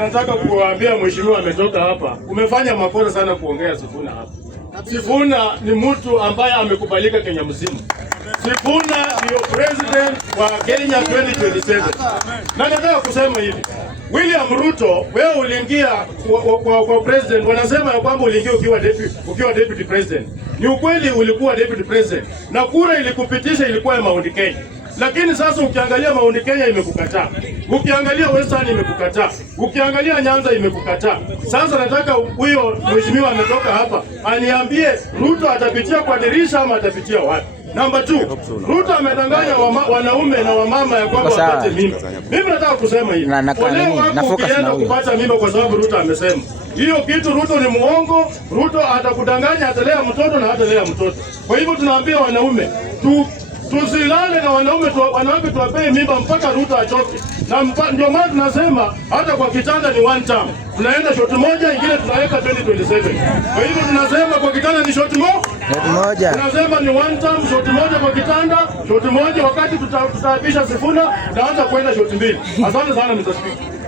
Nataka kuwaambia mheshimiwa ametoka hapa, umefanya makosa sana kuongea Sifuna hapa. Sifuna ni mtu ambaye amekubalika Kenya mzima. Sifuna ndio president wa Kenya 2027. Na nataka kusema hivi, William Ruto, wewe uliingia kwa president, wanasema ya kwamba uliingia ukiwa deputy president. Ni ukweli ulikuwa deputy president. Na kura ilikupitisha ilikuwa ya Mount Kenya. Lakini sasa ukiangalia Mount Kenya imekukataa. Ukiangalia Western imekukataa. Ukiangalia Nyanza imekukataa. Sasa nataka huyo mheshimiwa ametoka hapa aniambie Ruto atapitia kwa dirisha ama atapitia wapi? Namba 2, Ruto amedanganya wanaume na wamama ya kwamba wapate mimba. Mimi nataka kusema hivi. Ole wako ukienda kupata mimba kwa sababu Ruto amesema. Hiyo kitu Ruto ni muongo. Ruto atakudanganya, atalea mtoto na hatalea mtoto. Kwa hivyo tunaambia wanaume tusilale na wanawake tuwapee mimba mpaka Ruto achoke. Na ndio maana tunasema hata kwa kitanda ni one term. Tunaenda shoti moja, ingine tunaweka 2027. Kwa hivyo tunasema kwa kitanda ni shoti moja. Tunasema ni one term, shoti moja kwa kitanda, shoti moja wakati tutaapisha Sifuna, taanza kwenda shoti mbili. Asante sana Mr. Speaker.